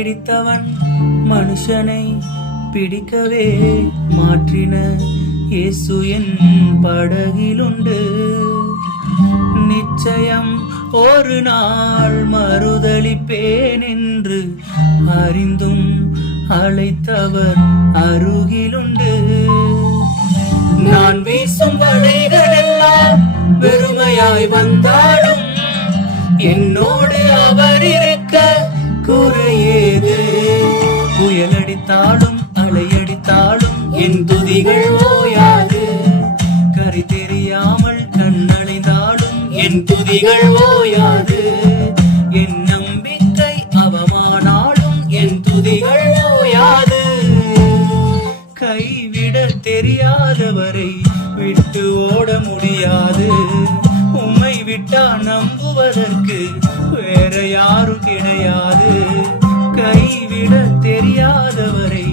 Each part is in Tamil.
பிடித்தவன் மனுஷனை பிடிக்கவே மாற்றின இயேசு என் படகிலுண்டு. நிச்சயம் ஒரு நாள் மறுதலிப்பேன் என்று அறிந்தும் அழைத்தவர் அருகிலுண்டு. நான் வீசும் வலைகள் எல்லாம் வெறுமையாய் வந்தாலும் என்னோடு அவர் இருக்க குறையேது. புயலடித்தாலும் அலையடித்தாலும் என் துதிகள் ஓயாது. கரை தெரியாமல் கண்ணடைந்தாலும் என் துதிகள் ஓயாது. என் நம்பிக்கை அவமானாலும் என் துதிகள் ஓயாது. கைவிட தெரியாதவரை விட்டு ஓட முடியாது. உம்மை விட்டா நம்புவதற்கு வேற யாரும் கிடையாது. கைவிட தெரியாதவரை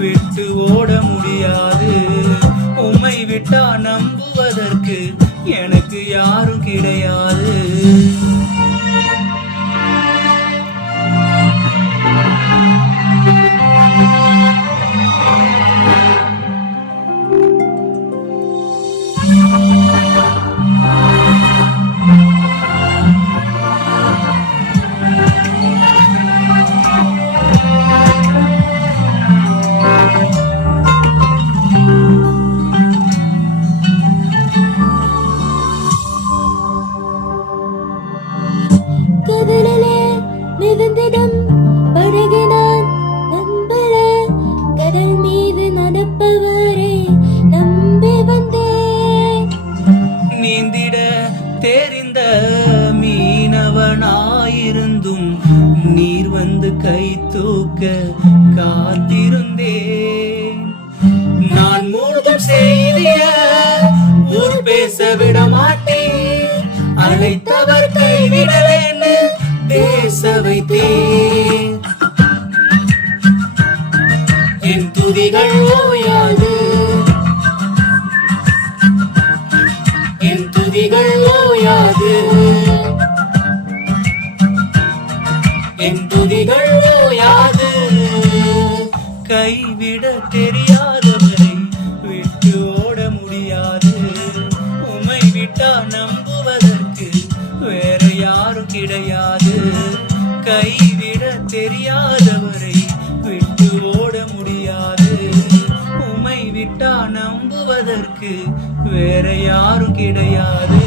விட்டு ஓட முடியாது. உம்மை விட்டா நம்புவதற்கு எனக்கு யாரும் கிடையாது. கடலிலே மிதந்திடும் படகை நான் நம்பல. கடல் மீது நடப்பவரை நம்பி வந்தேன். நீந்திட தெரிந்த மீனவனாயிருந்தும் நீர் வந்து கை தூக்க காத்திருந்தேன். நான் மூழ்கும் செய்திய ஊர் பேச விட மாட்டேன். அழைத்தவர் கைவிடலேன்னு பேச வைத்தேன். என் துதிகள் ஓயாது. என் துதிகள் ஓயாது. என் துதிகள் ஓயாது. கைவிட தெரியாதவரை விட்டு ஓட முடியாது. உம்மை விட்டா நம்புவதற்கு வேற யாரும் கிடையாது. கைவிட தெரியாதவரை விட்டு ஓட முடியாது. உம்மை விட்டா நம்புவதற்கு வேற யாரும் கிடையாது.